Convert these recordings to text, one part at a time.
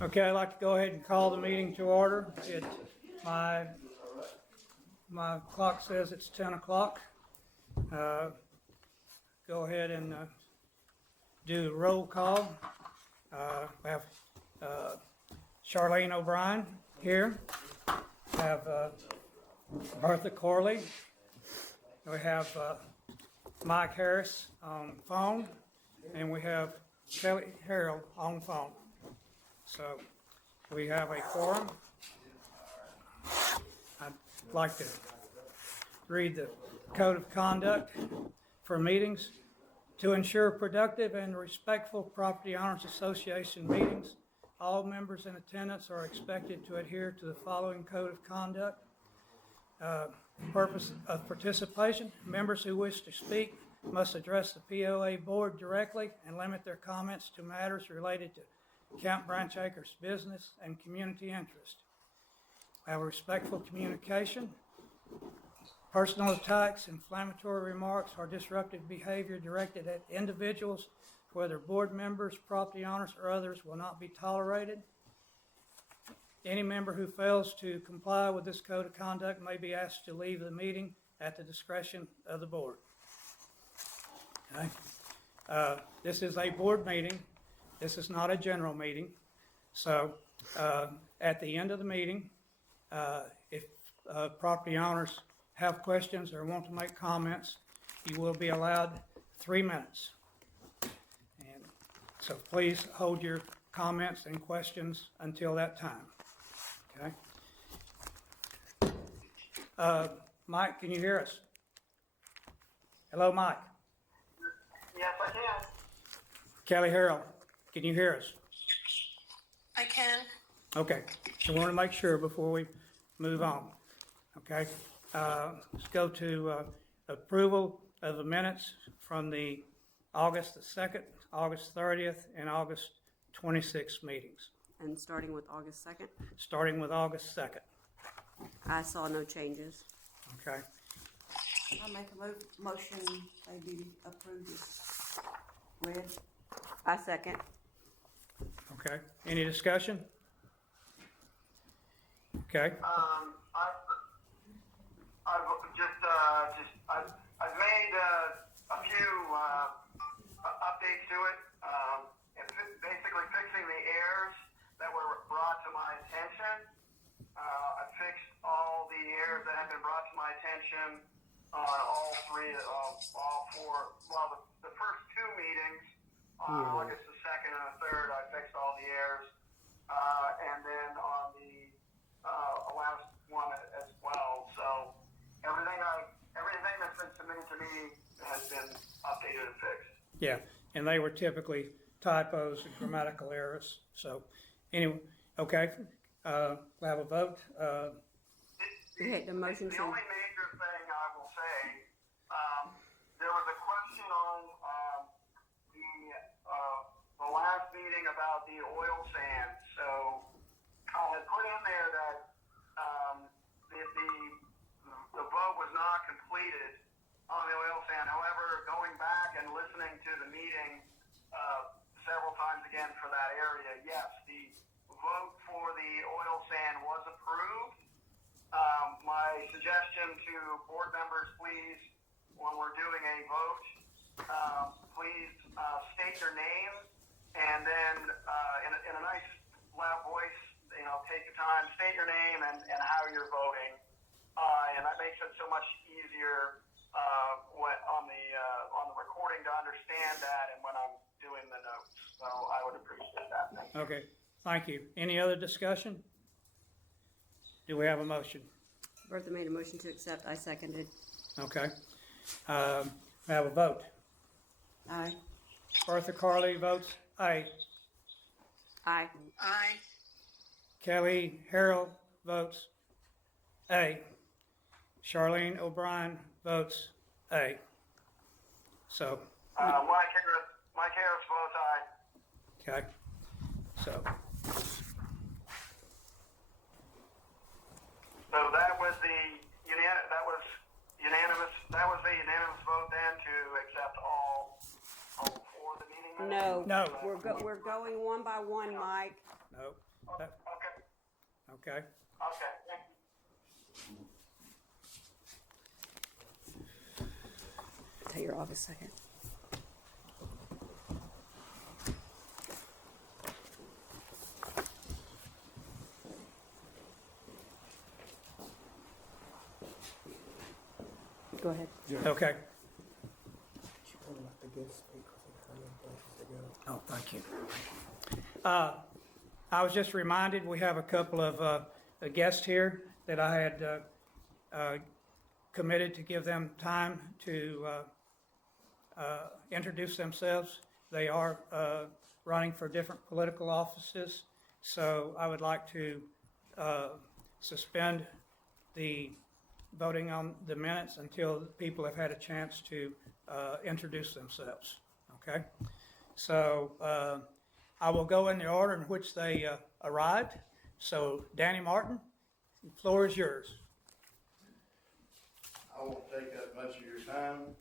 Okay, I'd like to go ahead and call the meeting to order. My clock says it's 10 o'clock. Go ahead and do the roll call. We have Charlene O'Brien here. We have Bertha Corley. We have Mike Harris on phone. And we have Kelly Harrell on phone. So we have a quorum. I'd like to read the code of conduct for meetings. To ensure productive and respectful Property Owners Association meetings, all members in attendance are expected to adhere to the following code of conduct. Purpose of participation: members who wish to speak must address the POA board directly and limit their comments to matters related to Camp Branch Acres business and community interest. Have respectful communication. Personal attacks, inflammatory remarks, or disruptive behavior directed at individuals, whether board members, property owners, or others, will not be tolerated. Any member who fails to comply with this code of conduct may be asked to leave the meeting at the discretion of the board. Okay. This is a board meeting. This is not a general meeting. So at the end of the meeting, if property owners have questions or want to make comments, you will be allowed 3 minutes. And so please hold your comments and questions until that time. Okay. Mike, can you hear us? Hello, Mike. Yes, I can. Kelly Harrell, can you hear us? I can. Okay, so we want to make sure before we move on. Okay, let's go to approval of the minutes from the August the 2nd, August 30th, and August 26th meetings. And starting with August 2nd, Starting with August 2nd. I saw no changes. Okay, I make a motion they be approved as read. I second. okay. Any discussion? Okay, I've made a few updates to it, and basically fixing the errors that were brought to my attention. I fixed all the errors that have been brought to my attention on all four. Well, the first two meetings on August the 2nd and the 3rd, I fixed all the errors, and then on the last one as well. So everything that's been submitted to me has been updated and fixed. yeah, and they were typically typos and grammatical errors. So anyway, okay, we'll have a vote. We had the motion The to, only major thing I will say, there was a question on the last meeting about the oil sand. So I had put in there that the vote was not completed on the oil sand. However, going back and listening to the meeting several times again for that area, yes, the vote for the oil sand was approved. My suggestion to board members, please, when we're doing a vote, please state your name, and then in a nice loud voice, take your time, state your name and how you're voting, and that makes it so much easier on the recording to understand that, and when I'm doing the notes. So I would appreciate that. Thank you. Okay, thank you. Any other discussion? Do we have a motion? Bertha made a motion to accept, I seconded. Okay. We have a vote. Aye. Bertha Carley votes aye. Aye. Aye. Kelly Harrell votes aye. Charlene O'Brien votes aye. So, Mike Harris votes aye. okay. So, So that was the unanimous vote then to accept all four of the meeting minutes? No, No. No. We're going one by one, Mike. No. Okay, Okay. okay, thank you. Tell your office second. Go ahead. Okay. Oh, thank you. I was just reminded, we have a couple of guests here that I had committed to give them time to introduce themselves. They are running for different political offices, so I would like to suspend the voting on the minutes until people have had a chance to introduce themselves, okay? So I will go in the order in which they arrived. So Danny Martin, the floor is yours. I won't take up much of your time.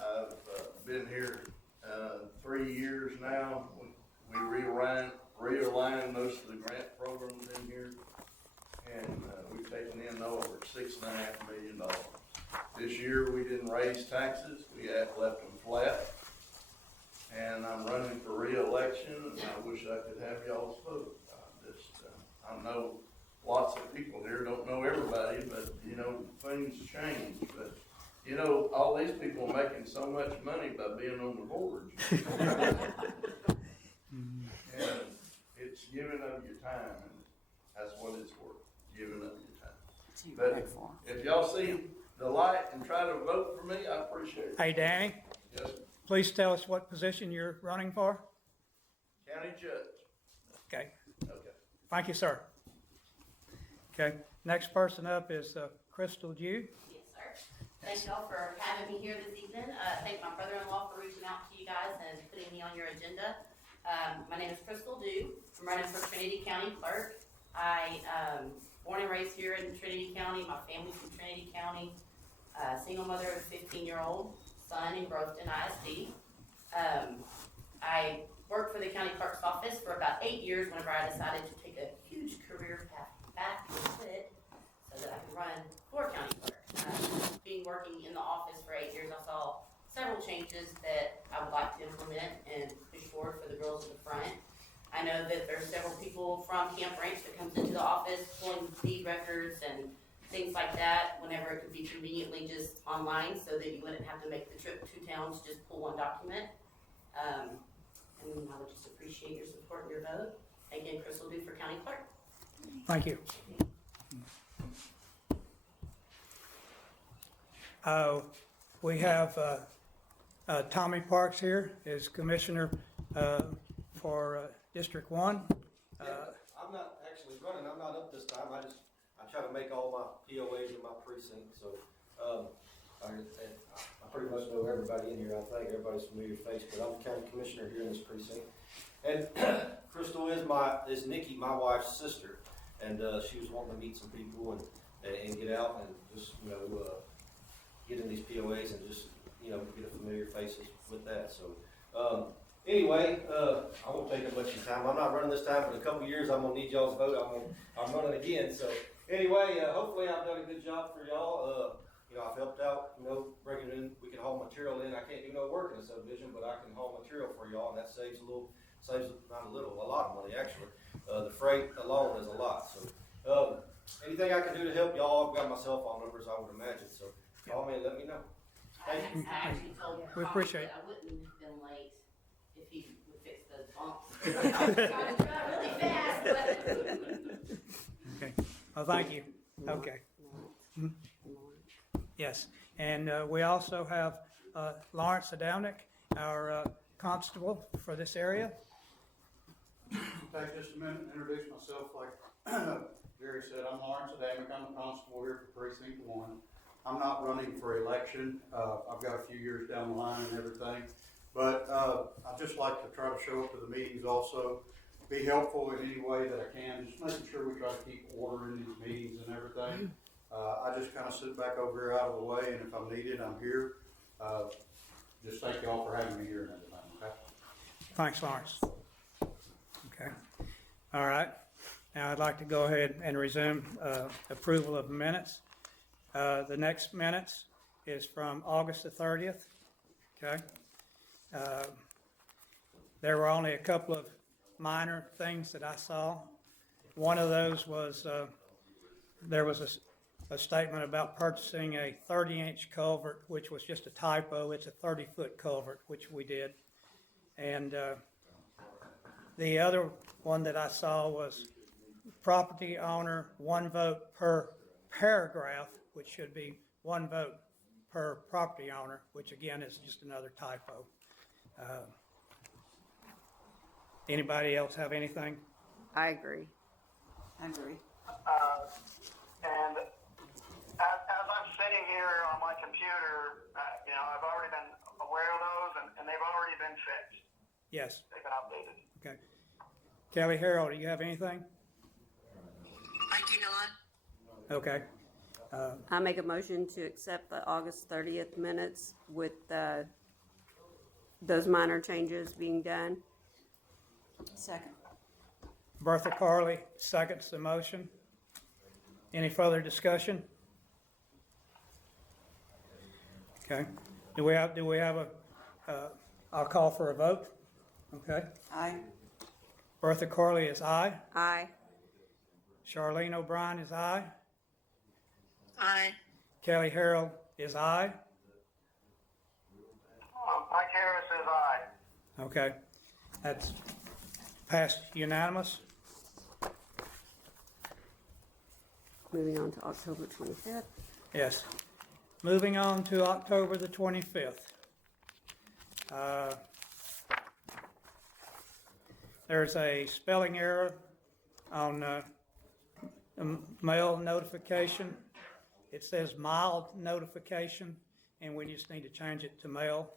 I've been here 3 years now. We realigned most of the grant programs in here, and we've taken in over $6.5 million. This year we didn't raise taxes. We have left them flat. And I'm running for re-election, and I wish I could have y'all's vote. I know lots of people here don't know everybody, but, you know, things change. But, you know, all these people are making so much money by being on the board. And it's giving up your time, and that's what it's worth, giving up your time. But if y'all see the light and try to vote for me, I appreciate it. Hey, Danny, Yes, please tell us what position you're running for. County Judge. Okay, Okay. thank you, sir. Okay, next person up is Crystal Dew. Yes, sir. Thank y'all for having me here this evening. Thank my brother-in-law for reaching out to you guys and putting me on your agenda. My name is Crystal Dew. I'm running for Trinity County Clerk. I born and raised here in Trinity County. My family's from Trinity County. Single mother of a 15-year-old son in Growston ISD. I worked for the county clerk's office for about 8 years whenever I decided to take a huge career path back and quit so that I could run for county clerk. Being working in the office for 8 years, I saw several changes that I would like to implement and push forward for the girls in the front. I know that there's several people from Camp Ranch that comes into the office pulling deed records and things like that whenever it could be conveniently just online so that you wouldn't have to make the trip to town to just pull one document. And I would just appreciate your support and your vote. Again, Crystal Dew for County Clerk. Thank you. We have Tommy Parks here, is Commissioner for District 1. I'm not actually running, I'm not up this time, I try to make all my POAs in my precinct, so, I pretty much know everybody in here, I think, everybody's familiar face, but I'm the county commissioner here in this precinct. And Crystal is Nikki, my wife's sister, and, she was wanting to meet some people and get out and just, you know, get in these POAs and just, you know, get a familiar faces with that, so, anyway, I won't take up much of your time. I'm not running this time. For a couple of years, I'm gonna need y'all's vote. I'm running again. So anyway, hopefully I've done a good job for y'all. You know, I've helped out. You know, bringing in. We can haul material in. I can't do no work in a subdivision, but I can haul material for y'all, and that saves a lot of money actually. The freight alone is a lot. So anything I can do to help y'all, I've got my cell phone numbers. I would imagine. So call me and let me know. I actually told We appreciate it. that I wouldn't have been late if he would fix those bumps. I was trying to drive really fast, but. Okay, well, thank you. Okay, yes. And we also have Lawrence Adamnik, our constable for this area. Take just a minute and introduce myself. Like Jerry said, I'm Lawrence Adamik. I'm the constable here for Precinct 1. I'm not running for election. I've got a few years down the line and everything. But I just like to try to show up to the meetings also, be helpful in any way that I can, just making sure we try to keep order in these meetings and everything. I just kind of sit back over here out of the way, and if I'm needed, I'm here. Just thank y'all for having me here and everything, okay? Thanks, Lawrence. Okay. All right. Now I'd like to go ahead and resume approval of minutes. The next minutes is from August the 30th. Okay. There were only a couple of minor things that I saw. One of those was there was a statement about purchasing a 30-inch culvert, which was just a typo. It's a 30-foot culvert, which we did. And the other one that I saw was property owner, 1 vote per paragraph, which should be 1 vote per property owner, which again is just another typo. Anybody else have anything? I agree. I agree. And as I'm sitting here on my computer, I've already been aware of those, and they've already been fixed. Yes. They've been updated. Okay. Kelly Harrell, do you have anything? I do not. Okay. I make a motion to accept the August 30th minutes with those minor changes being done. Second. Bertha Carley seconds the motion. Any further discussion? Okay. Do we have a, I'll call for a vote. Okay. Aye. Bertha Carley is aye. Aye. Charlene O'Brien is aye. Aye. Kelly Harrell is aye. Mike Harris is aye. Okay. That's passed unanimous. Moving on to October 25th. Yes. Moving on to October the 25th. There's a spelling error on mail notification. It says mild notification, and we just need to change it to mail.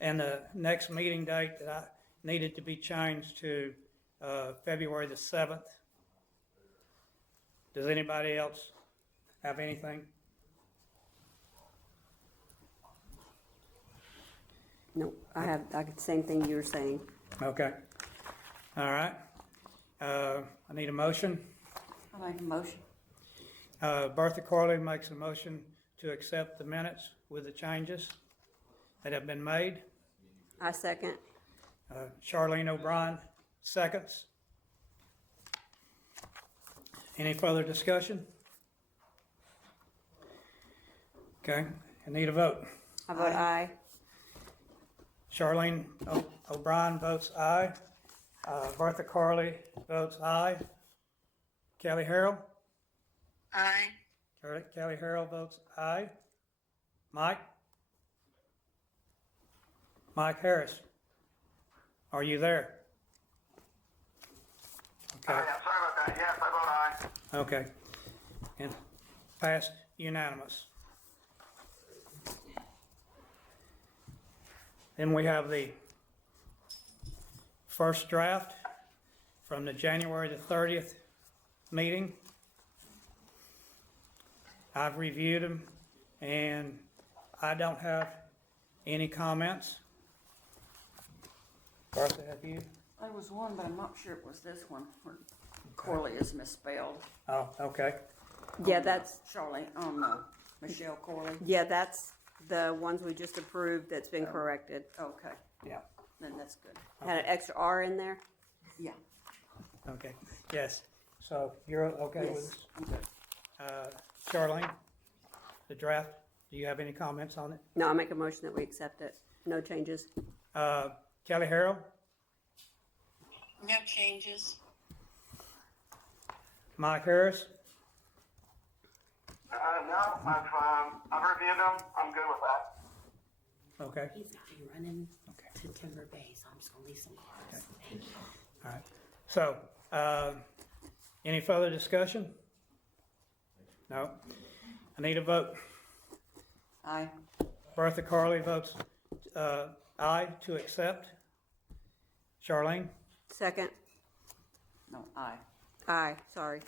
And the next meeting date that I needed to be changed to February the 7th. Does anybody else have anything? No, I got the same thing you were saying. Okay. All right. I need a motion. I make a motion. Bertha Corley makes a motion to accept the minutes with the changes that have been made. I second. Charlene O'Brien seconds. Any further discussion? Okay, I need a vote. I vote aye. Charlene O'Brien votes aye. Bertha Corley votes aye. Kelly Harrell? Aye. Kelly Harrell votes aye. Mike? Mike Harris? Are you there? Okay. Yeah, sorry about that. Yes, I vote aye. Okay. And passed unanimous. Then we have the first draft from the January the 30th meeting. I've reviewed them and I don't have any comments. Bertha, have you? There was one, but I'm not sure it was this one, where Corley is misspelled. Oh, okay. Yeah, that's Charlene, Michelle Corley. yeah, that's the ones we just approved that's been corrected. Okay, Yeah. then that's good. Had an extra R in there. Yeah. Okay. Yes. So you're okay with Yes, this? I'm good. Charlene, the draft, do you have any comments on it? No, I make a motion that we accept it. No changes. Kelly Harrell, No changes. Mike Harris, No, I've reviewed them. I'm good with that. okay, He's got me running to Timber Bay, so I'm just gonna leave some cards. Thank you. all right. So, any further discussion? No? I need a vote. Aye. Bertha Carley votes aye to accept. Charlene? Second. No, aye. Aye. Sorry.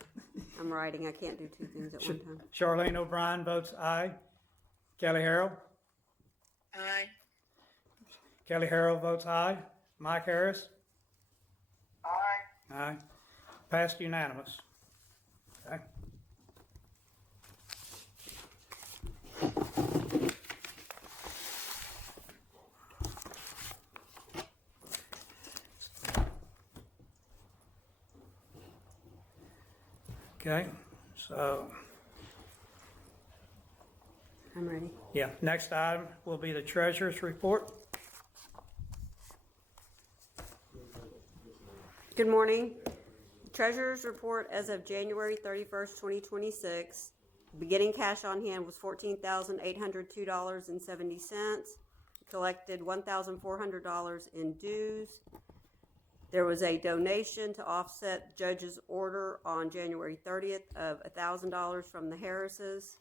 I'm writing. I can't do two things at one time. Charlene O'Brien votes aye. Kelly Harrell? Aye. Kelly Harrell votes aye. Mike Harris? Aye. Aye. Passed unanimous. Okay. Okay, so, I'm ready. yeah, next item will be the treasurer's report. Good morning. Treasurer's report as of January 31st, 2026. Beginning cash on hand was $14,802.70. Collected $1,400 in dues. There was a donation to offset judge's order on January 30th of $1,000 from the Harrises.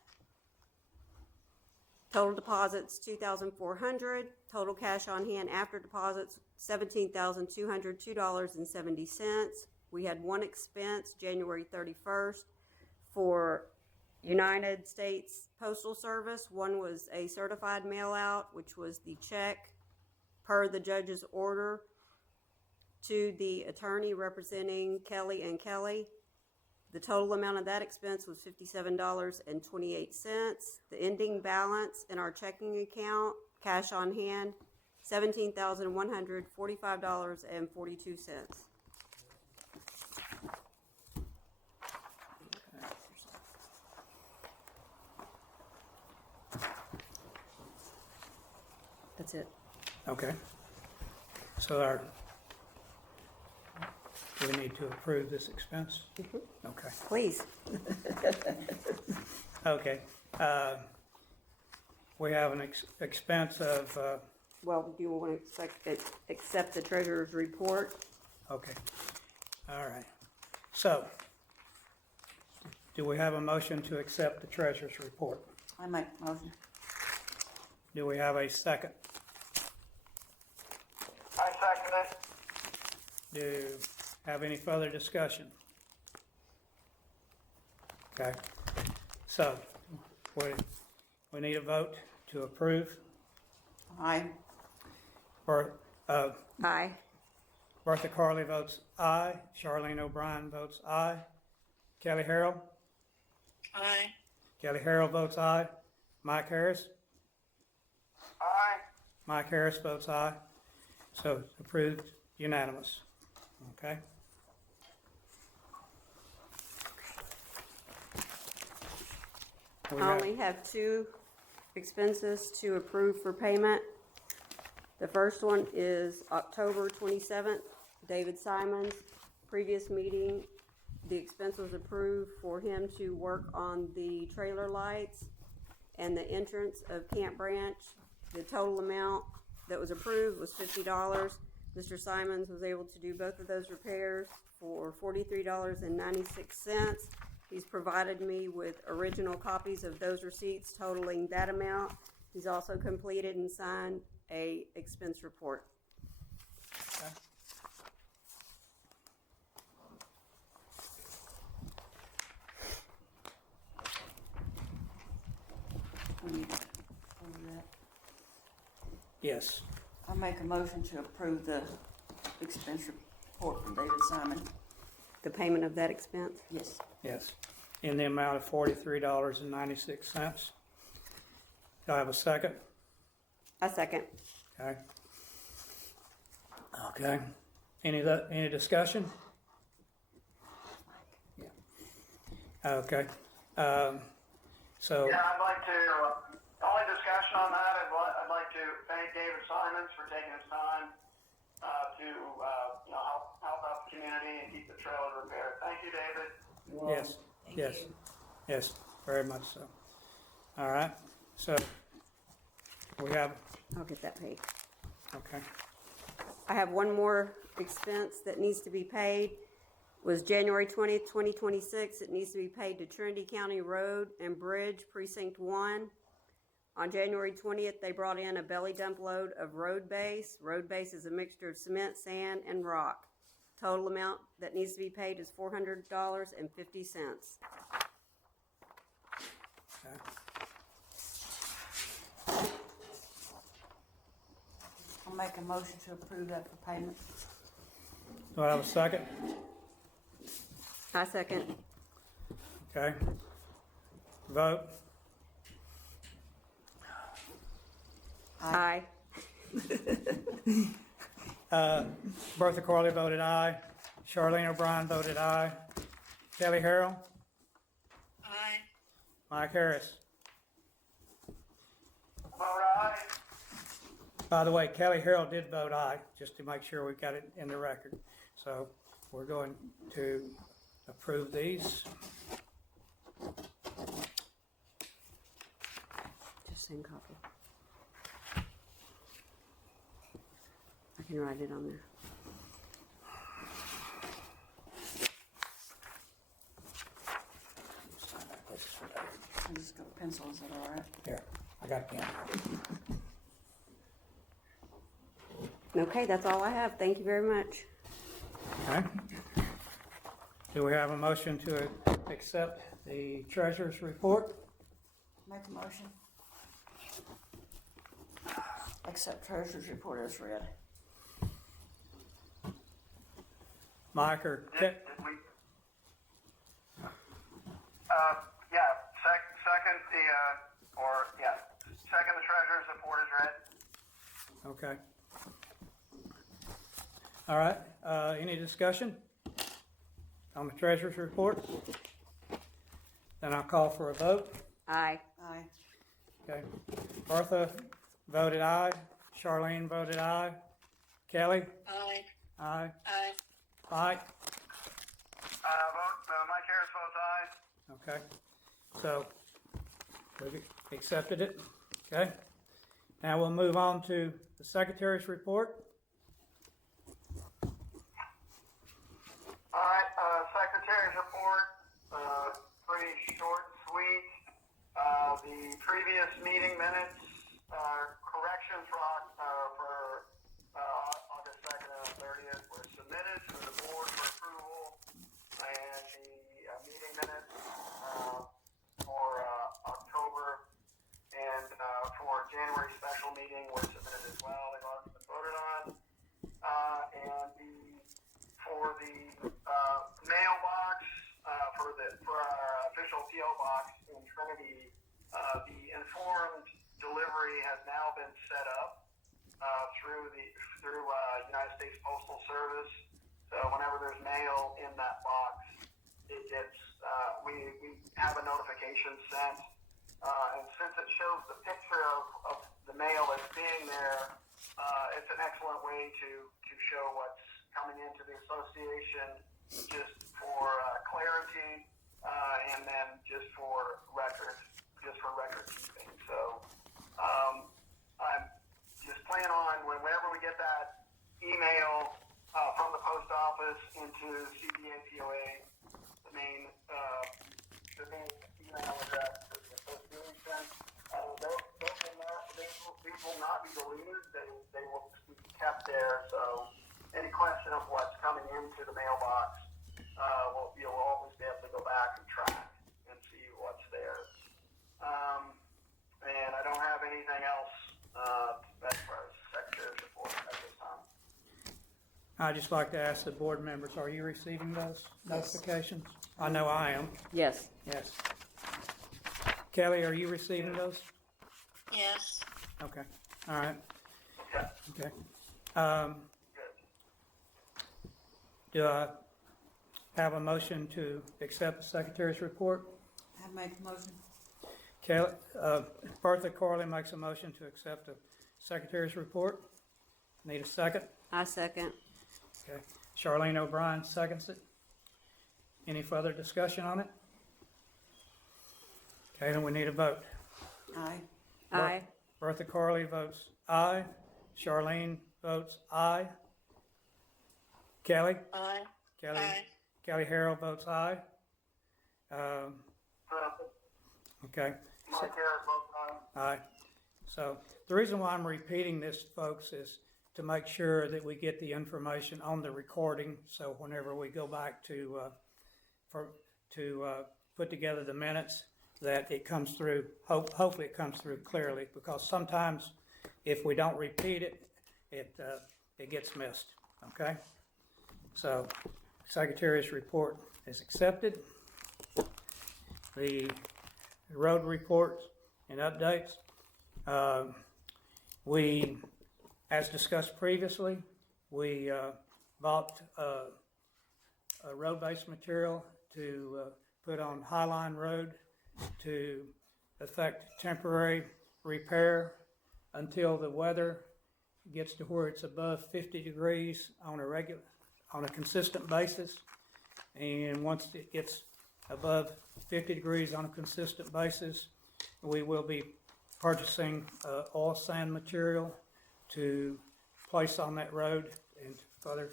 Total deposits, $2,400. Total cash on hand after deposits, $17,202.70. We had one expense, January 31st, for United States Postal Service. One was a certified mail out, which was the check per the judge's order to the attorney representing Kelly and Kelly. The total amount of that expense was $57.28. The ending balance in our checking account, cash on hand, $17,145.42. That's it. Okay. So do we need to approve this expense? Okay. Please. Okay. We have an expense of, Well, do you want to accept the treasurer's report? okay. All right. So, do we have a motion to accept the treasurer's report? I make a motion. Do we have a second? I second it. Do you have any further discussion? Okay. So, we need a vote to approve. Aye. Aye. Bertha Carley votes aye. Charlene O'Brien votes aye. Kelly Harrell? Aye. Kelly Harrell votes aye. Mike Harris? Aye. Mike Harris votes aye. So approved, unanimous. Okay? We I have- only have two expenses to approve for payment. The first one is October 27th, David Simons. Previous meeting, the expense was approved for him to work on the trailer lights and the entrance of Camp Branch. The total amount that was approved was $50. Mr. Simons was able to do both of those repairs for $43.96. He's provided me with original copies of those receipts totaling that amount. He's also completed and signed a expense report. Okay. We need to approve that. Yes. I make a motion to approve the expense report from David Simon. The payment of that expense? Yes. Yes. In the amount of $43.96. Do I have a second? A second. Okay. Okay. Any discussion? Yeah. Okay. So, Yeah, I'd like to, only discussion on that, I'd like to thank David Simons for taking his time to help out the community and keep the trailer repaired. Thank you, David. yes, yes, yes, very much so. All right, so we have, I'll get that paid. okay, I have one more expense that needs to be paid. It was January 20th, 2026. It needs to be paid to Trinity County Road and Bridge Precinct 1. On January 20th, they brought in a belly dump load of road base. Road base is a mixture of cement, sand, and rock. Total amount that needs to be paid is $400.50. okay. I'll I'll make a motion to approve that for payment. Do I have a second? I second. Okay. Vote. Aye. Bertha Corley voted aye. Charlene O'Brien voted aye. Kelly Harrell. Aye. Mike Harris. Vote aye. By the way, Kelly Harrell did vote aye, just to make sure we got it in the record. So we're going to approve these. Just same copy. I can write it on there. I just got a pencil, is that all right? Here, I got a pen. Okay, that's all I have. Thank you very much. Okay. Do we have a motion to accept the treasurer's report? Make a motion. Accept treasurer's report as read. Mike or Did we? Yeah, second second the treasurer's report is read. Okay. All right, any discussion on the treasurer's report? Then I'll call for a vote. Aye. Aye. Okay. Bertha voted aye. Charlene voted aye. Kelly? Aye. Aye. Aye. Mike? Mike Harris votes aye. Okay. So, we accepted it. Okay. Now we'll move on to the secretary's report. All right, secretary's report, pretty short and sweet. The previous meeting minutes, corrections for August 2nd and 30th were submitted to the board for approval, and the meeting minutes for October and for January special meeting were submitted as well. They've already been voted on. And for the mailbox, for our official PO box in Trinity, the informed delivery has now been set up through United States Postal Service. So whenever there's mail in that box, it gets we have a notification sent, and since it shows the picture of the mail that's being there, it's an excellent way to show what's coming into the association, just for clarity, and then just for record keeping. So I'm just plan on whenever we get that email from the post office into CBAPOA, the main email address of the association. These will not be deleted. They will be kept there. So any question of what's coming into the mailbox, you'll always be able to go back and track and see what's there. And I don't have anything else as far as secretary's report at this time. I'd just like to ask the board members, are you receiving those notifications? I know I am. Yes. Yes. Kelly, are you receiving those? Yes. Okay. All right. Okay. Okay. Good. Do I have a motion to accept the secretary's report? I make a motion. Kelly, Bertha Corley makes a motion to accept the secretary's report. Need a second? I second. Okay. Charlene O'Brien seconds it. Any further discussion on it? Okay, then we need a vote. Aye. Aye. Bertha Corley votes aye. Charlene votes aye. Kelly? Aye. Kelly? Aye. Kelly Harrell votes aye. Okay. Mike Harris votes aye. Aye. So the reason why I'm repeating this, folks, is to make sure that we get the information on the recording. So whenever we go back to put together the minutes, that it comes through. Hopefully, it comes through clearly. Because sometimes, if we don't repeat it, it gets missed, okay? So, Secretary's report is accepted. The road reports and updates. We, as discussed previously, we bought a road-based material to put on Highline Road to effect temporary repair until the weather gets to where it's above 50 degrees on a consistent basis. And once it gets above 50 degrees on a consistent basis, we will be purchasing oil sand material to place on that road and further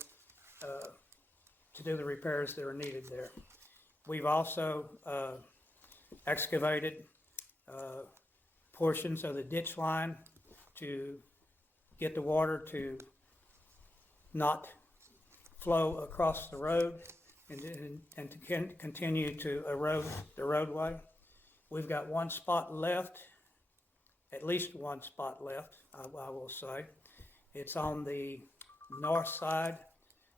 to do the repairs that are needed there. We've also excavated portions of the ditch line to get the water to not flow across the road and to continue to erode the roadway. We've got one spot left, at least one spot left, I will say. It's on the north side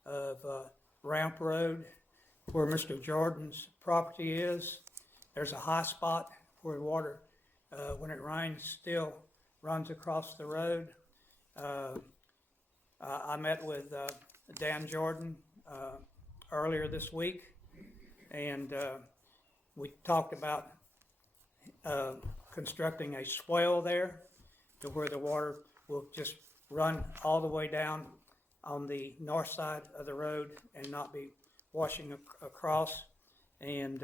of Ramp Road where Mr. Jordan's property is. There's a high spot where water, when it rains, still runs across the road. I met with Dan Jordan earlier this week, and we talked about constructing a swale there to where the water will just run all the way down on the north side of the road and not be washing across. And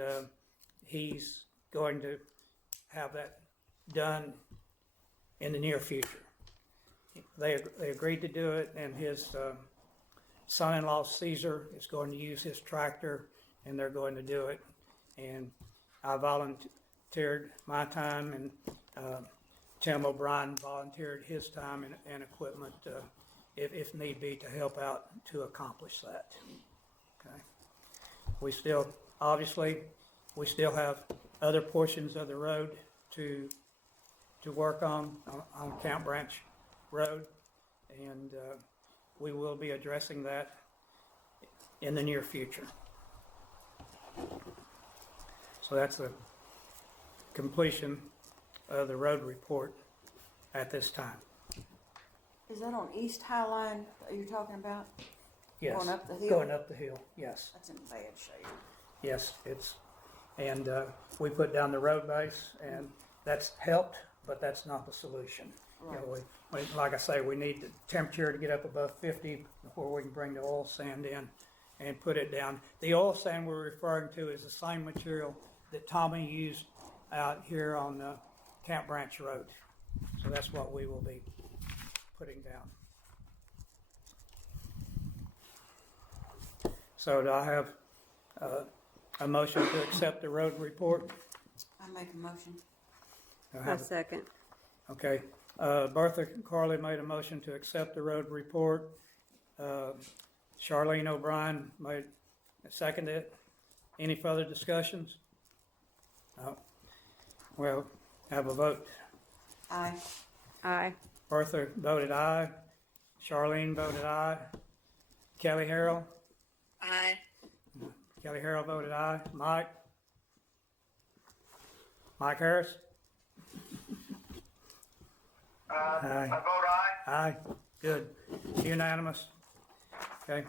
he's going to have that done in the near future. They agreed to do it, and his son-in-law Caesar is going to use his tractor, and they're going to do it. And I volunteered my time, and Tim O'Brien volunteered his time and equipment, if need be, to help out to accomplish that. Okay. We still have other portions of the road to work on Camp Branch Road, and we will be addressing that in the near future. So that's the completion of the road report at this time. Is that on East Highline that you're talking about? Yes. Going up the hill? Going up the hill, yes. That's in bad shape. Yes, and we put down the road base, and that's helped, but that's not the solution. Right. You know, like I say, we need the temperature to get up above 50 before we can bring the oil sand in and put it down. The oil sand we're referring to is the same material that Tommy used out here on Camp Branch Road. So that's what we will be putting down. So do I have a motion to accept the road report? I make a motion. Do I A have- second. Okay, Bertha Carley made a motion to accept the road report. Charlene O'Brien seconded it. Any further discussions? No. Well, have a vote. Aye. Aye. Bertha voted aye. Charlene voted aye. Kelly Harrell? Aye. Kelly Harrell voted aye. Mike? Mike Harris? I vote aye. Aye. Good. Unanimous. Okay,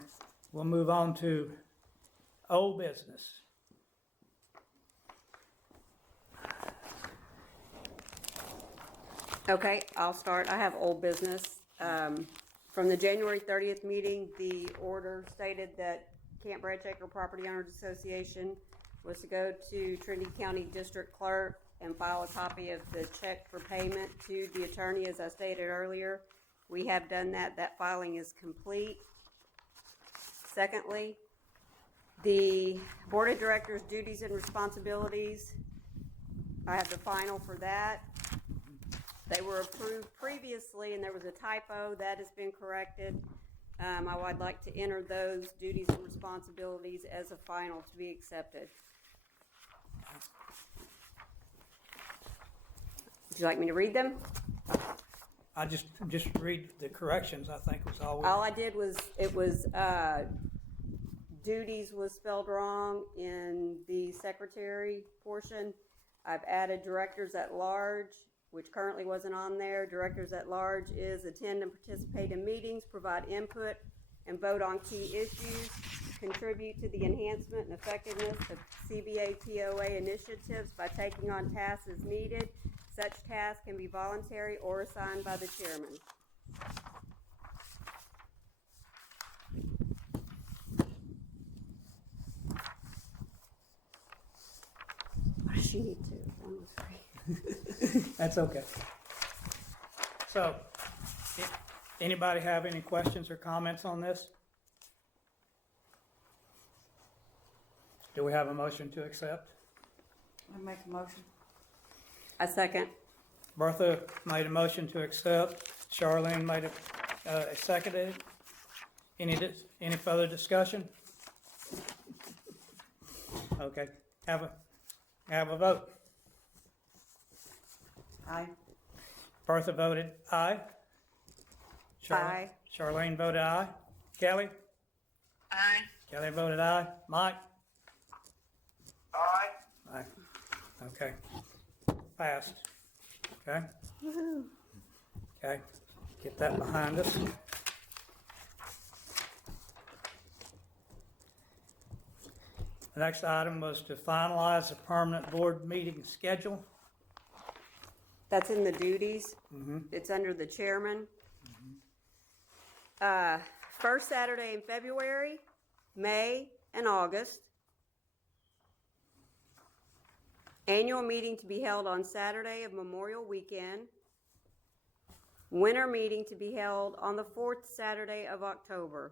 we'll move on to old business. Okay, I'll start. I have old business. From the January 30th meeting, the order stated that Camp Branch Acre Property Owners Association was to go to Trinity County District Clerk and file a copy of the check for payment to the attorney, as I stated earlier. We have done that. That filing is complete. Secondly, the Board of Directors' duties and responsibilities, I have the final for that. They were approved previously, and there was a typo that has been corrected. I would like to enter those duties and responsibilities as a final to be accepted. Would you like me to read them? I just read the corrections, I think was all we. All I did was, duties was spelled wrong in the secretary portion. I've added directors at large, which currently wasn't on there. Directors at large is attend and participate in meetings, provide input, and vote on key issues, contribute to the enhancement and effectiveness of CBAPOA initiatives by taking on tasks as needed. Such tasks can be voluntary or assigned by the chairman. What does she need to? 1 was 3. That's okay. So, anybody have any questions or comments on this? Do we have a motion to accept? I make a motion. I second. Bertha made a motion to accept. Charlene made a seconded. Any further discussion? Okay, have a vote. Aye. Bertha voted aye. Aye. Charlene voted aye. Kelly? Aye. Kelly voted aye. Mike? Aye. Aye. Okay. Passed. Okay? Woohoo. Okay. Get that behind us. The next item was to finalize the permanent board meeting schedule. That's in the duties. Mm-hmm. It's under the chairman. First Saturday in February, May, and August. Annual meeting to be held on Saturday of Memorial Weekend. Winter meeting to be held on the 4th Saturday of October.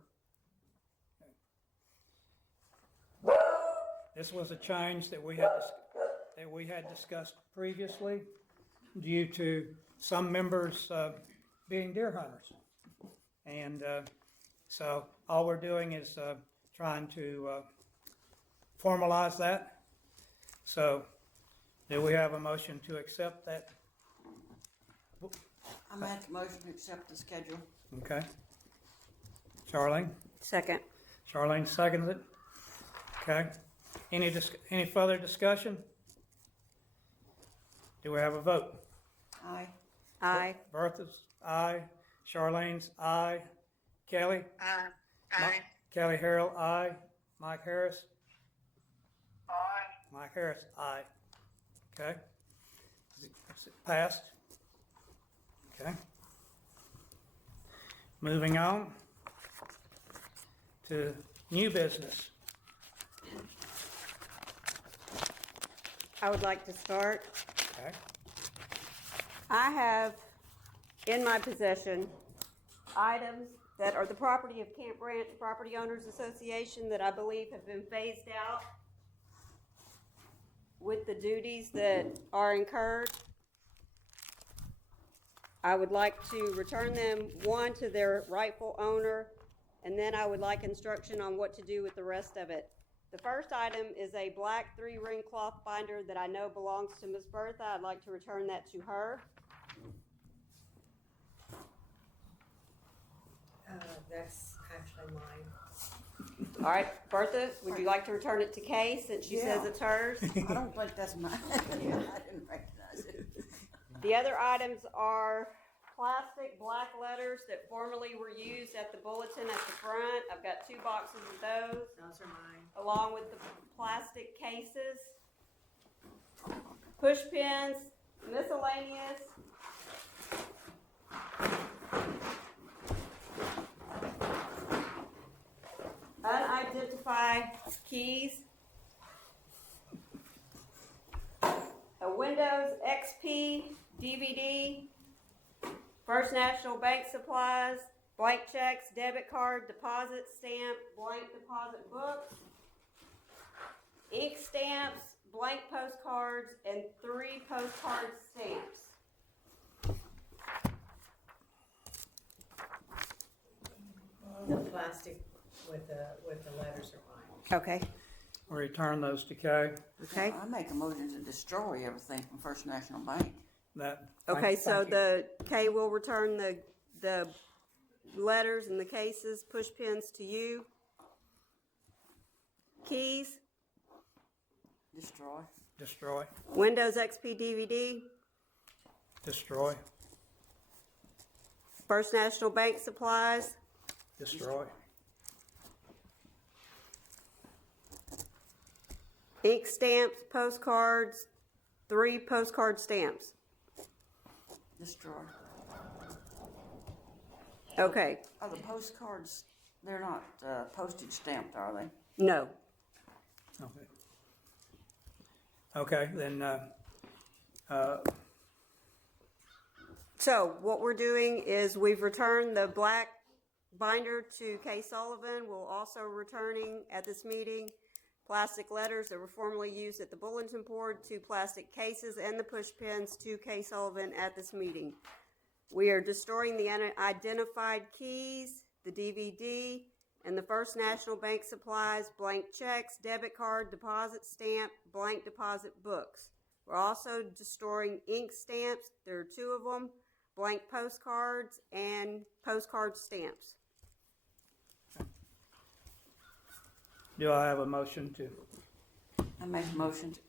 This was a change that we had discussed previously due to some members being deer hunters. And so all we're doing is trying to formalize that. So do we have a motion to accept that? I make a motion to accept the schedule. Okay. Charlene? Second. Charlene seconds it. Okay. Any further discussion? Do we have a vote? Aye. Aye. Bertha's aye. Charlene's aye. Kelly? Aye. Aye. Kelly Harrell, aye. Mike Harris? Aye. Mike Harris, aye. Okay. Is it passed? Okay. Moving on to new business. I would like to start. Okay. I have in my possession items that are the property of Camp Branch Property Owners Association that I believe have been phased out with the duties that are incurred. I would like to return them, one, to their rightful owner, and then I would like instruction on what to do with the rest of it. The first item is a black 3-ring cloth binder that I know belongs to Miss Bertha. I'd like to return that to her. That's actually mine. All right, Bertha, would you like to return it to Kay since she says it's hers? I don't think that's mine. I didn't recognize it. The other items are plastic black letters that formerly were used at the bulletin at the front. I've got 2 boxes of those, Those are mine. along with the plastic cases, push pins, miscellaneous, unidentified keys, a Windows XP DVD, First National Bank supplies, blank checks, debit card, deposit stamp, blank deposit books, ink stamps, blank postcards, and 3 postcard stamps. The plastic with the letters are mine. Okay. We'll return those to Kay. Okay. I make a motion to destroy everything from First National Bank. that. Okay, so thank you. the Kay will return the letters and the cases, push pins to you. Keys, Destroy. Destroy, Windows XP DVD, destroy, First National Bank supplies, destroy, ink stamps, postcards, 3 postcard stamps. Destroy. Okay, Oh, the postcards, they're not postage stamped, are they? no. okay. Okay, then, So what we're doing is we've returned the black binder to Kay Sullivan. We're also returning at this meeting plastic letters that were formerly used at the bulletin board, 2 plastic cases, and the push pins to Kay Sullivan at this meeting. We are destroying the unidentified keys, the DVD, and the First National Bank supplies, blank checks, debit card, deposit stamp, blank deposit books. We're also destroying ink stamps. There are 2 of them, blank postcards, and postcard stamps. do I have a motion to, I make a motion to,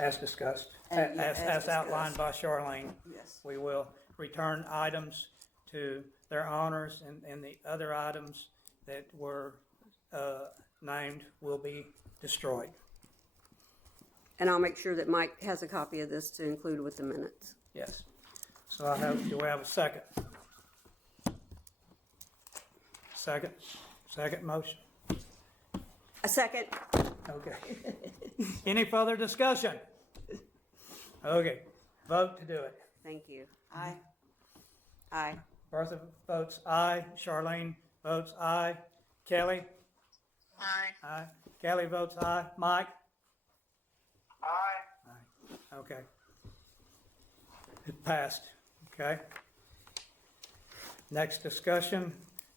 as discussed, And, yeah, as outlined by Charlene? yes. We will return items to their owners, and the other items that were named will be destroyed. And I'll make sure that Mike has a copy of this to include with the minutes. Yes. So do we have a second? Second motion. A second. Okay. Any further discussion? Okay, vote to do it. Thank you. Aye. Aye. Bertha votes aye. Charlene votes aye. Kelly? Aye. Aye. Kelly votes aye. Mike? Aye. Aye. Okay. It passed, okay? Next discussion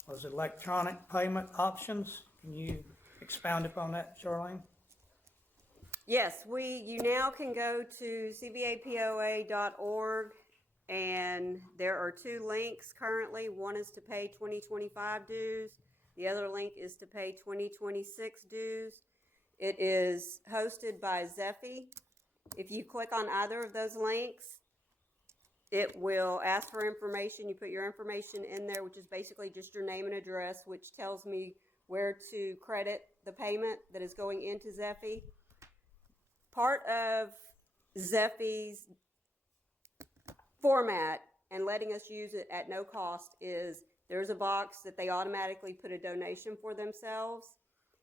was electronic payment options. Can you expound upon that, Charlene? Yes, you now can go to CBAPOA.org, and there are 2 links currently. One is to pay 2025 dues. The other link is to pay 2026 dues. It is hosted by Zephy. If you click on either of those links, it will ask for information. You put your information in there, which is basically just your name and address, which tells me where to credit the payment that is going into Zephy. Part of Zephy's format and letting us use it at no cost is there's a box that they automatically put a donation for themselves.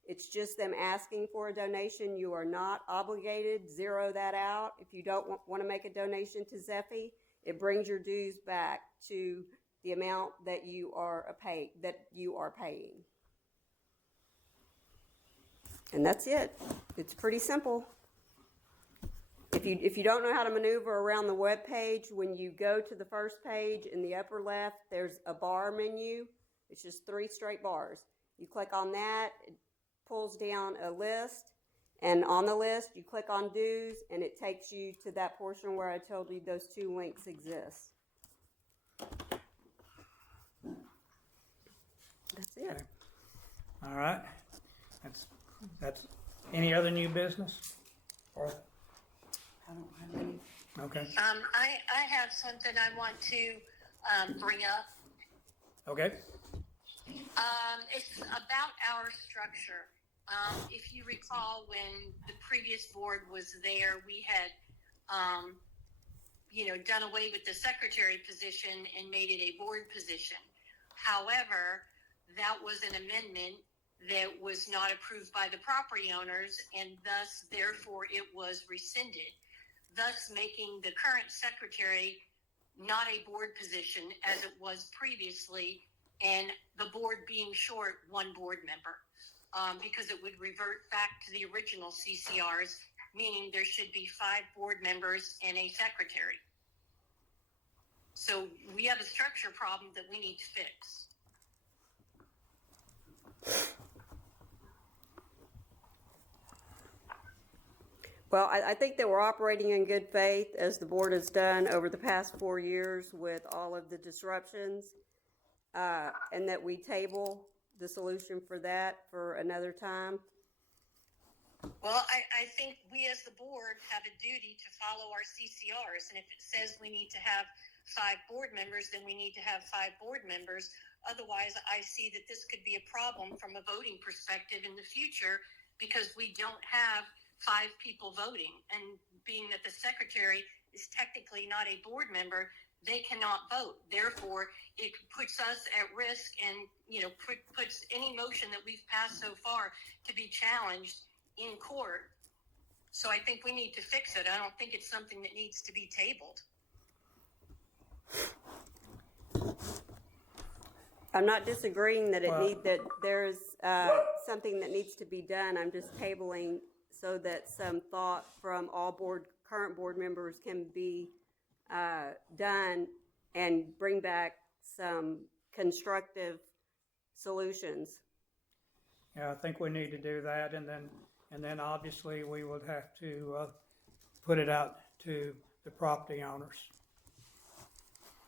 It's just them asking for a donation. You are not obligated. Zero that out. If you don't want to make a donation to Zephy, it brings your dues back to the amount that you are paying. And that's it. It's pretty simple. If you don't know how to maneuver around the web page, when you go to the first page in the upper left, there's a bar menu. It's just 3 straight bars. You click on that, it pulls down a list, and on the list you click on dues, and it takes you to that portion where I told you those 2 links exist. That's it. Okay. All right. That's any other new business? Or, I don't have any. okay. I have something I want to bring up. Okay. It's about our structure. If you recall, when the previous board was there, we had, done away with the secretary position and made it a board position. However, that was an amendment that was not approved by the property owners, and thus, therefore, it was rescinded, thus making the current secretary not a board position as it was previously, and the board being short 1 board member, because it would revert back to the original CCRs, meaning there should be 5 board members and a secretary. So we have a structure problem that we need to fix. Well, I think that we're operating in good faith, as the board has done over the past 4 years with all of the disruptions, and that we table the solution for that for another time. Well, I think we as the board have a duty to follow our CCRs, and if it says we need to have 5 board members, then we need to have 5 board members. Otherwise, I see that this could be a problem from a voting perspective in the future, because we don't have 5 people voting, and being that the secretary is technically not a board member, they cannot vote. Therefore, it puts us at risk, and puts any motion that we've passed so far to be challenged in court. So I think we need to fix it. I don't think it's something that needs to be tabled. I'm not disagreeing that Well- that there's something that needs to be done. I'm just tabling so that some thought from all current board members can be done and bring back some constructive solutions. Yeah, I think we need to do that, and then obviously we would have to put it out to the property owners.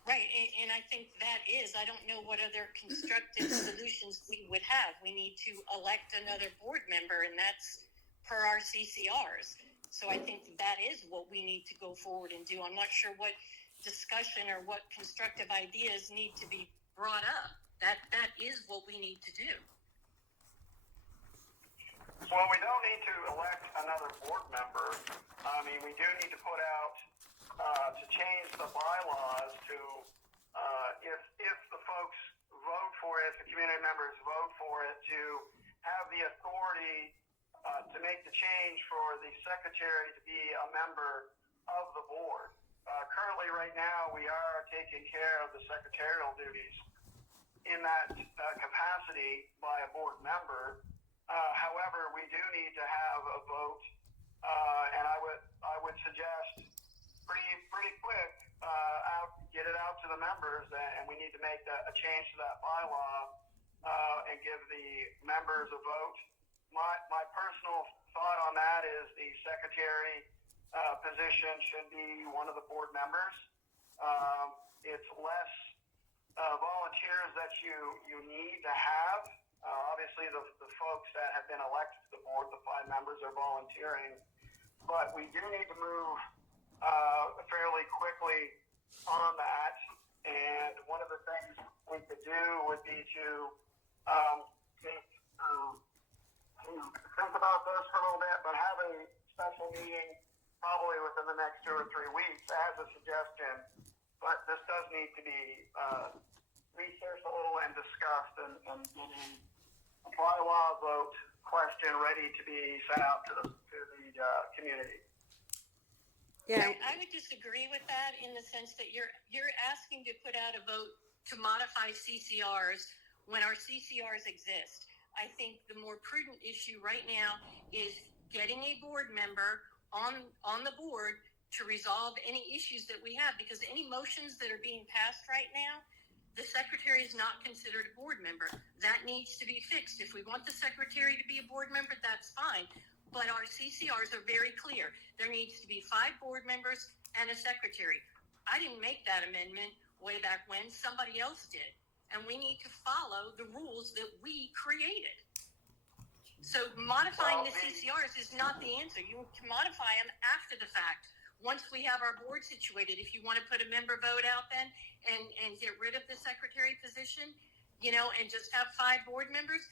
Right, and I think that is, I don't know what other constructive solutions we would have. We need to elect another board member, and that's per our CCRs. So I think that is what we need to go forward and do. I'm not sure what discussion or what constructive ideas need to be brought up. That is what we need to do. Well, we don't need to elect another board member. I mean, we do need to put out, to change the bylaws to, if the folks vote for it, if the community members vote for it, to have the authority to make the change for the secretary to be a member of the board. Currently, right now, we are taking care of the secretarial duties in that capacity by a board member. However, we do need to have a vote, and I would suggest pretty quick, get it out to the members, and we need to make a change to that bylaw and give the members a vote. My personal thought on that is the secretary position should be one of the board members. It's less volunteers that you need to have. Obviously, the folks that have been elected to the board, the 5 members, are volunteering. But we do need to move fairly quickly on that. And one of the things we could do would be to think about this for a little bit, but have a special meeting probably within the next 2 or 3 weeks as a suggestion. But this does need to be researched a little and discussed, and getting a bylaw vote question ready to be sent out to the community. Yeah. I would disagree with that in the sense that you're asking to put out a vote to modify CCRs when our CCRs exist. I think the more prudent issue right now is getting a board member on the board to resolve any issues that we have, because any motions that are being passed right now, the secretary is not considered a board member. That needs to be fixed. If we want the secretary to be a board member, that's fine. But our CCRs are very clear. There needs to be 5 board members and a secretary. I didn't make that amendment way back when. Somebody else did. And we need to follow the rules that we created. So modifying the CCRs is not the answer. You can modify them after the fact. Once we have our board situated, if you want to put a member vote out then and get rid of the secretary position, and just have 5 board members,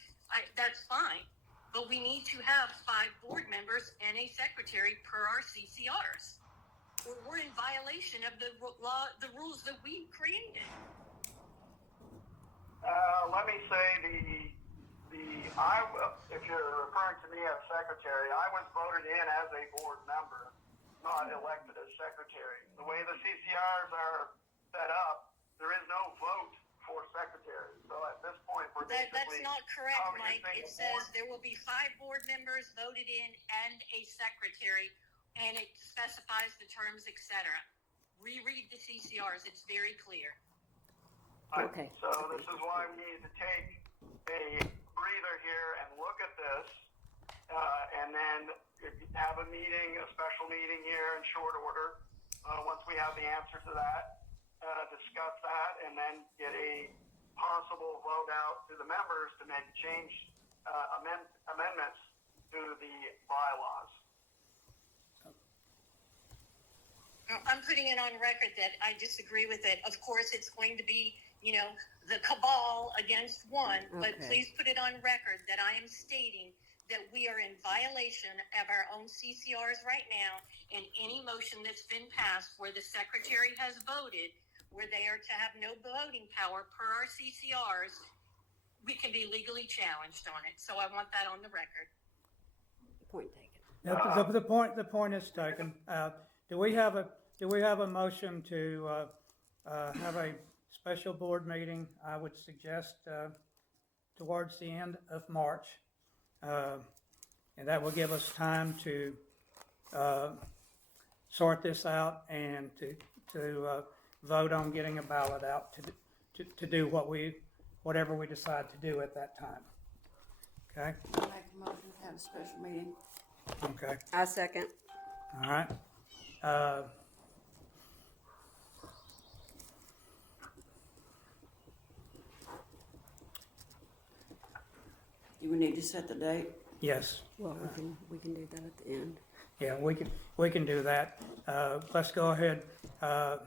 that's fine. But we need to have 5 board members and a secretary per our CCRs. Or we're in violation of the law, the rules that we created. Let me say if you're referring to me as secretary, I was voted in as a board member, not elected as secretary. The way the CCRs are set up, there is no vote for secretary. So at this point, we're basically... That's not correct, Mike. It says there will be 5 board members voted in and a secretary, and it specifies the terms, etc. Reread the CCRs. It's very clear. Okay. So this is why we need to take a breather here and look at this, and then have a meeting, a special meeting here in short order, once we have the answer to that, discuss that, and then get a possible vote out to the members to make amendments to the bylaws. I'm putting it on record that I disagree with it. Of course, it's going to be, the cabal against one, but Okay. please put it on record that I am stating that we are in violation of our own CCRs right now, and any motion that's been passed where the secretary has voted, where they are to have no voting power per our CCRs, we can be legally challenged on it. So I want that on the record. Point taken. The point is taken. Do we have a motion to have a special board meeting? I would suggest towards the end of March, and that will give us time to sort this out and to vote on getting a ballot out to do whatever we decide to do at that time. Okay. I make a motion to have a special meeting. Okay. I second. All right. Do we need to set the date? Yes. Well, we can do that at the end. Yeah, we can do that. Let's go ahead. I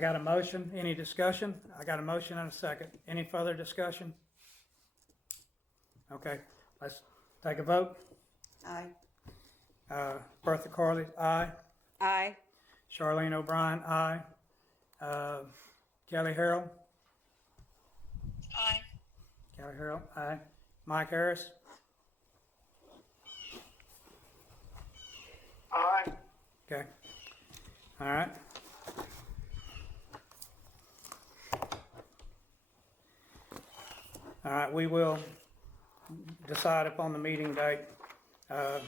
got a motion. Any discussion? I got a motion and a second. Any further discussion? Okay, let's take a vote. Aye. Bertha Corley, aye. Aye. Charlene O'Brien, aye. Kelly Harrell. Aye. Kelly Harrell, aye. Mike Harris. Aye. Okay. All right. All right, we will decide upon the meeting date a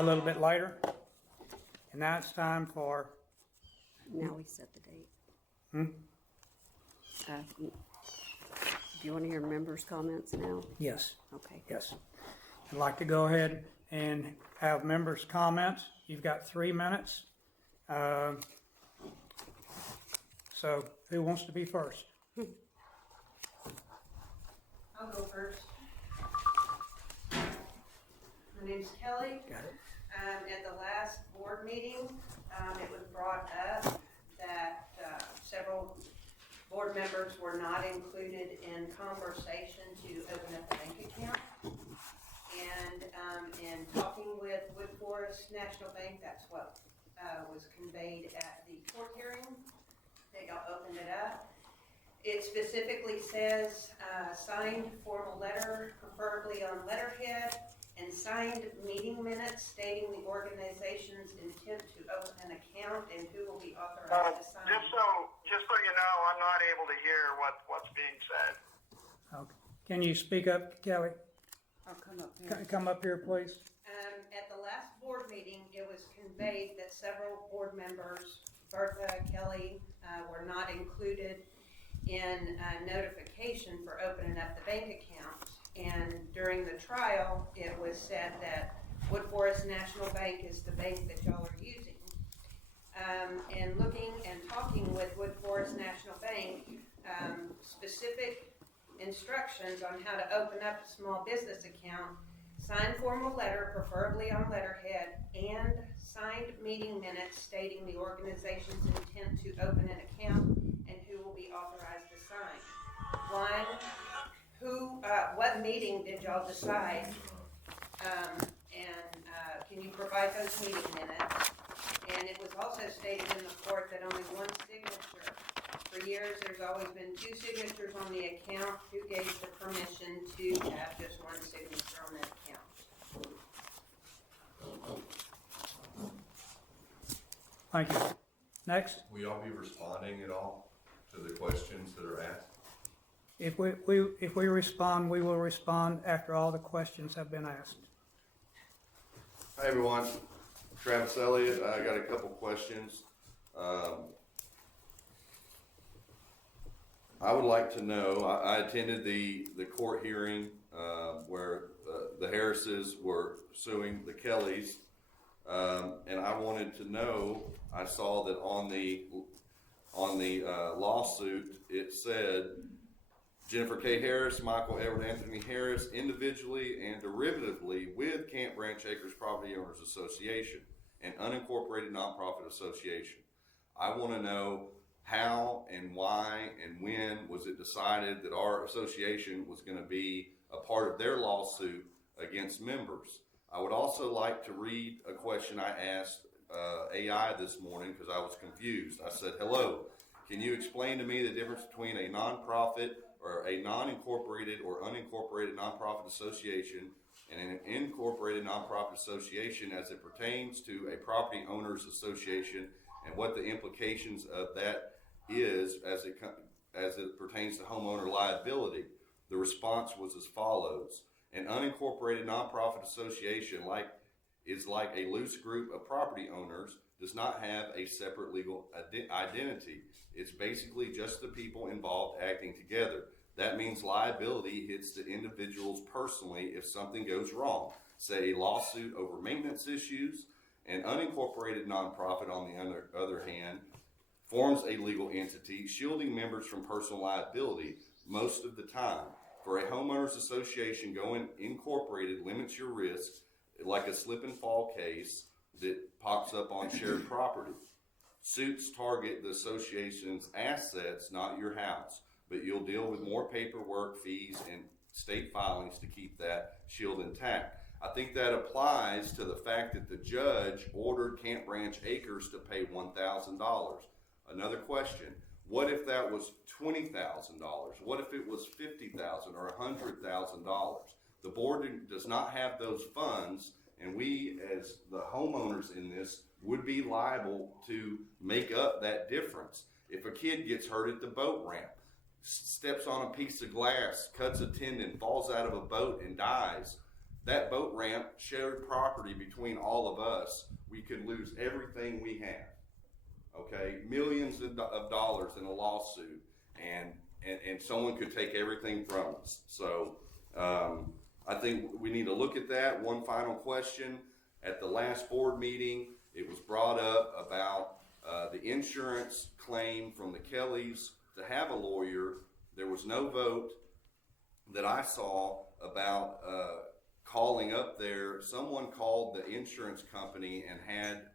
little bit later. And now it's time for, Now we set the date. Hmm? Do you want to hear members' comments now? yes, Okay. yes. I'd like to go ahead and have members' comments. You've got 3 minutes. So who wants to be first? I'll go first. My name's Kelly. Got it. At the last board meeting, it was brought up that several board members were not included in conversation to open up a bank account. And in talking with Wood Forest National Bank, that's what was conveyed at the court hearing, that y'all opened it up. It specifically says signed formal letter, preferably on letterhead, and signed meeting minutes stating the organization's intent to open an account and who will be authorized to sign. Just so you know, I'm not able to hear what's being said. Okay. Can you speak up, Kelly? I'll come up here. Come up here, please. At the last board meeting, it was conveyed that several board members, Bertha, Kelly, were not included in notification for opening up the bank account. And during the trial, it was said that Wood Forest National Bank is the bank that y'all are using. And looking and talking with Wood Forest National Bank, specific instructions on how to open up a small business account, signed formal letter, preferably on letterhead, and signed meeting minutes stating the organization's intent to open an account and who will be authorized to sign. One, what meeting did y'all decide? Can you provide those meeting minutes? And it was also stated in the court that only one signature. For years, there's always been 2 signatures on the account. Who gave the permission to have just one signature on that account? Thank you. Next. Will y'all be responding at all to the questions that are asked? If we respond, we will respond after all the questions have been asked. Hi, everyone. Travis Elliott. I got a couple questions. I would like to know, I attended the court hearing where the Harrises were suing the Kellys, and I wanted to know, I saw that on the lawsuit, it said Jennifer K. Harris, Michael Edward Anthony Harris, individually and derivatively with Camp Branch Acres Property Owners Association, an unincorporated nonprofit association. I want to know how and why and when was it decided that our association was going to be a part of their lawsuit against members. I would also like to read a question I asked AI this morning because I was confused. I said, hello, can you explain to me the difference between a nonprofit or a non-incorporated or unincorporated nonprofit association and an incorporated nonprofit association as it pertains to a property owners association, and what the implications of that is as it pertains to homeowner liability? The response was as follows. An unincorporated nonprofit association is like a loose group of property owners, does not have a separate legal identity. It's basically just the people involved acting together. That means liability hits the individuals personally if something goes wrong. Say a lawsuit over maintenance issues. An unincorporated nonprofit, on the other hand, forms a legal entity shielding members from personal liability most of the time. For a homeowners association, going incorporated limits your risk, like a slip and fall case that pops up on shared property. Suits target the association's assets, not your house, but you'll deal with more paperwork, fees, and state filings to keep that shield intact. I think that applies to the fact that the judge ordered Camp Branch Acres to pay $1,000. Another question, what if that was $20,000? What if it was $50,000 or $100,000? The board does not have those funds, and we, as the homeowners in this, would be liable to make up that difference. If a kid gets hurt at the boat ramp, steps on a piece of glass, cuts a tendon, falls out of a boat and dies, that boat ramp, shared property between all of us, we could lose everything we have. Okay, millions of dollars in a lawsuit, and someone could take everything from us. So I think we need to look at that. One final question. At the last board meeting, it was brought up about the insurance claim from the Kellys to have a lawyer. There was no vote that I saw about calling up there. Someone called the insurance company and had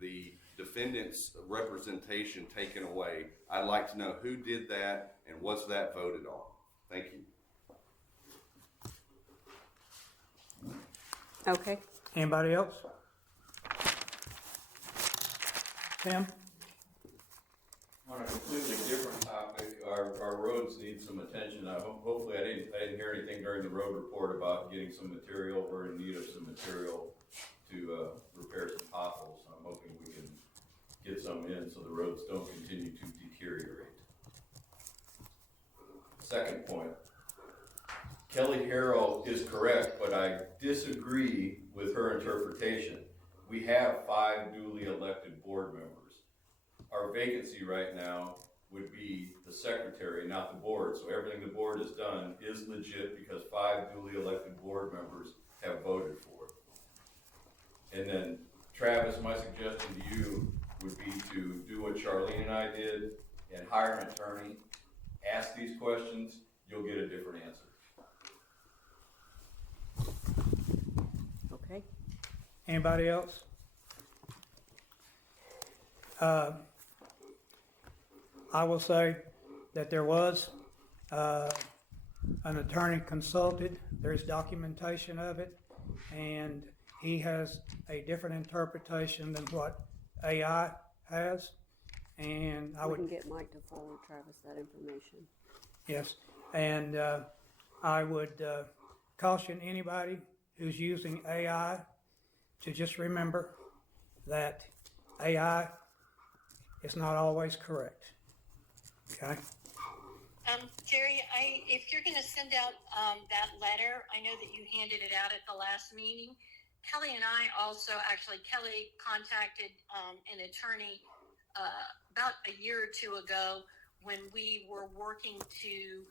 the defendant's representation taken away. I'd like to know who did that and was that voted on. Thank you. Okay. Anybody else? Tim? On a completely different topic, our roads need some attention. Hopefully I didn't hear anything during the road report about getting some material. We're in need of some material to repair some potholes. I'm hoping we can get some in so the roads don't continue to deteriorate. Second point, Kelly Harrell is correct, but I disagree with her interpretation. We have 5 duly elected board members. Our vacancy right now would be the secretary, not the board. So everything the board has done is legit because 5 duly elected board members have voted for it. And then, Travis, my suggestion to you would be to do what Charlene and I did and hire an attorney, ask these questions, you'll get a different answer. Okay. Anybody else? I will say that there was an attorney consulted. There's documentation of it, and he has a different interpretation than what AI has. And I We would can get Mike to forward Travis that information. Yes, and I would caution anybody who's using AI to just remember that AI is not always correct. Okay? Jerry, if you're going to send out that letter, I know that you handed it out at the last meeting. Kelly and I also, Kelly contacted an attorney about a year or two ago when we were working to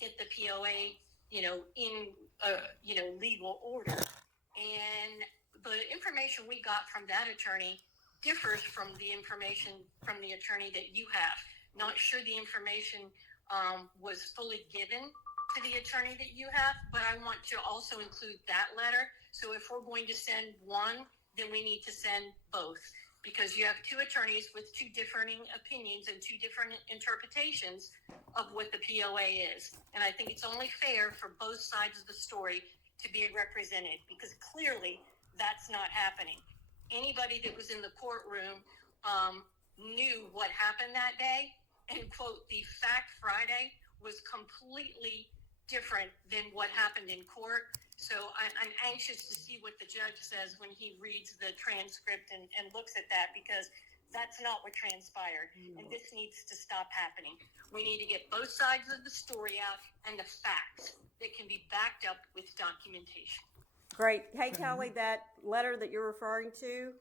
get the POA in legal order. And the information we got from that attorney differs from the information from the attorney that you have. Not sure the information was fully given to the attorney that you have, but I want to also include that letter. So if we're going to send one, then we need to send both, because you have two attorneys with two differing opinions and two different interpretations of what the POA is. And I think it's only fair for both sides of the story to be represented, because clearly that's not happening. Anybody that was in the courtroom knew what happened that day, and quote, the fact Friday was completely different than what happened in court. So I'm anxious to see what the judge says when he reads the transcript and looks at that, because that's not what transpired. And this needs to stop happening. We need to get both sides of the story out and the facts that can be backed up with documentation. Great. Hey, Kelly, that letter that you're referring to,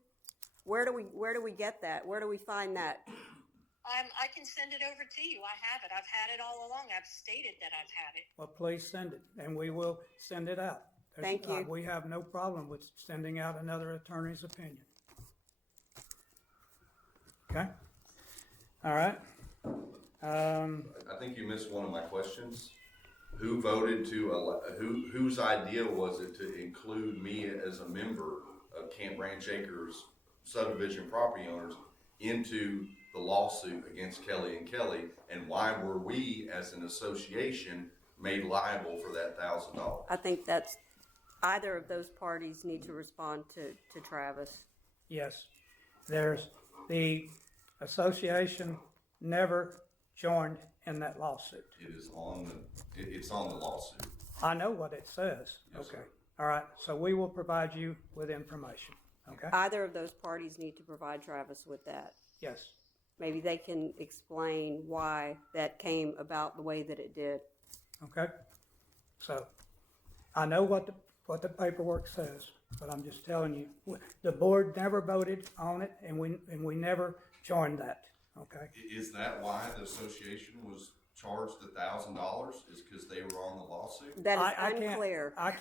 where do we get that? Where do we find that? I can send it over to you. I have it. I've had it all along. I've stated that I've had it. Well, please send it, and we will send it out. Thank you. We have no problem with sending out another attorney's opinion. Okay? All right. I think you missed one of my questions. Who voted to, whose idea was it to include me as a member of Camp Ranch Acres subdivision property owners into the lawsuit against Kelly and Kelly, and why were we as an association made liable for that $1,000? I think that's either of those parties need to respond to Travis. Yes. The association never joined in that lawsuit. It is it's on the lawsuit. I know what it says. Yes, Okay. sir. All right. So we will provide you with information. Okay? Either of those parties need to provide Travis with that. Yes. Maybe they can explain why that came about the way that it did. Okay? So I know what the paperwork says, but I'm just telling you, the board never voted on it, and we never joined that. Okay? Is that why the association was charged $1,000? Is because they were on the lawsuit? That is unclear. I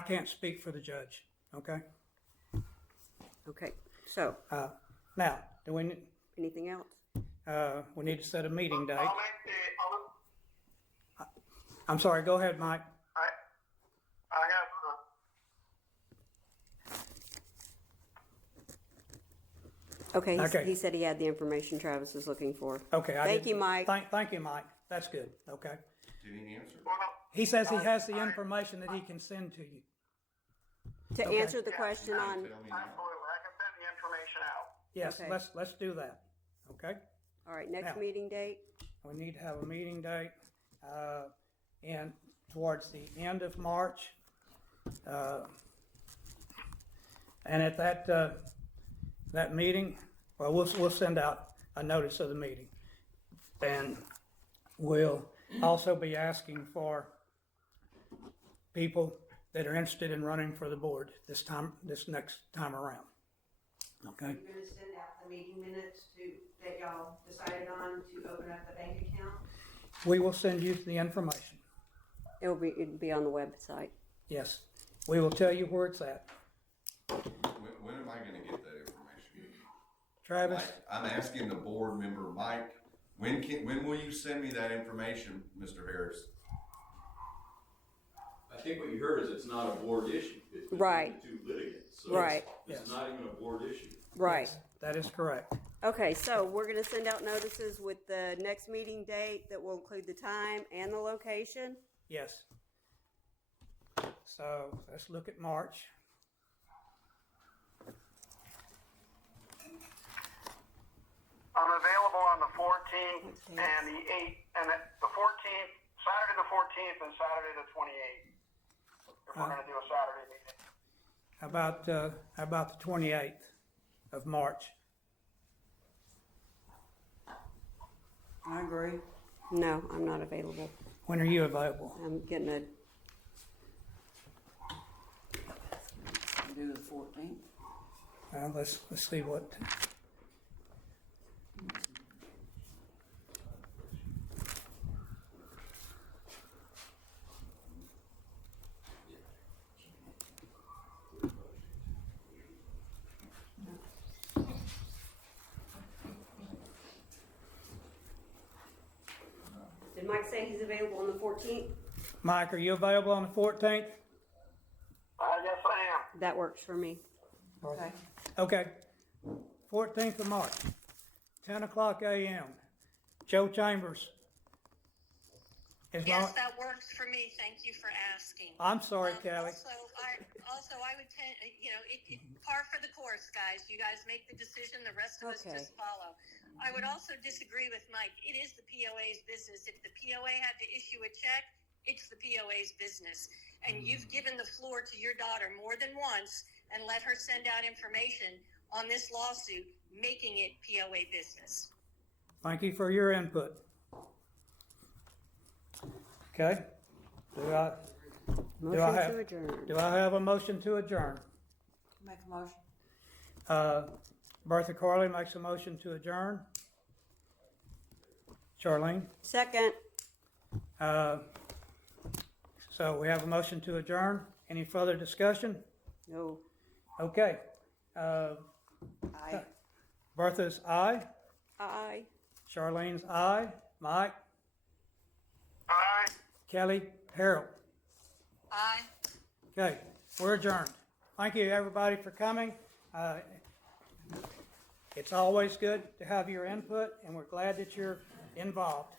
can't speak for the judge. Okay? Okay. So Now, do we? Anything else? We need to set a meeting date. I'll make the, I'm sorry. Go ahead, Mike. I have, Okay. Okay. He said he had the information Travis is looking for. Okay. Thank you, Mike. Thank you, Mike. That's good. Okay. Did he answer? He says he has the information that he can send to you. To Okay. answer the question on, Tell me now. absolutely, I can send the information out. Yes. Okay. Let's do that. Okay. all right, next Now. meeting date? We need to have a meeting date, and towards the end of March. And at that meeting, well, we'll send out a notice of the meeting. And we'll also be asking for people that are interested in running for the board this next time around. Okay? You're gonna send out the meeting minutes that y'all decided on to open up the bank account? We will send you the information. It'd be on the website. Yes. We will tell you where it's at. When am I going to get that information? Travis? Mike, I'm asking the board member, Mike, when will you send me that information, Mr. Harris? I think what you heard is it's not a board issue. It's between Right. the two litigants. So Right. It's Yes. not even a board issue. Right. That is correct. Okay, so we're gonna send out notices with the next meeting date that will include the time and the location. Yes. So let's look at March. I'm available on the 14th and the 8th, and the 14th, Saturday the 14th and Saturday the 28th. If we're gonna do a Saturday meeting. How about the 28th of March? I agree. No, I'm not available. When are you available? I'm getting a, Do the 14th. Let's see what. say he's available on the 14th? Mike, are you available on the 14th? Yes, I am. That works for me. Okay. Okay. 14th of March, 10 o'clock a.m. Joe Chambers. Yes, that works for me. Thank you for asking. I'm sorry, Kelly. Also, I would tend, it par for the course, guys. You guys make the decision, the rest of us Okay. just follow. I would also disagree with Mike. It is the POA's business. If the POA had to issue a check, it's the POA's business. And you've given the floor to your daughter more than once and let her send out information on this lawsuit, making it POA business. Thank you for your input. Okay. Motion have- to adjourn. Do I have a motion to adjourn? Make a motion. Bertha Carley makes a motion to adjourn. Charlene? Second. So we have a motion to adjourn. Any further discussion? No. Okay. Aye. Bertha's aye. Aye. Charlene's aye. Mike? Aye. Kelly? Harold? Aye. Okay, we're adjourned. Thank you, everybody, for coming. It's always good to have your input, and we're glad that you're involved.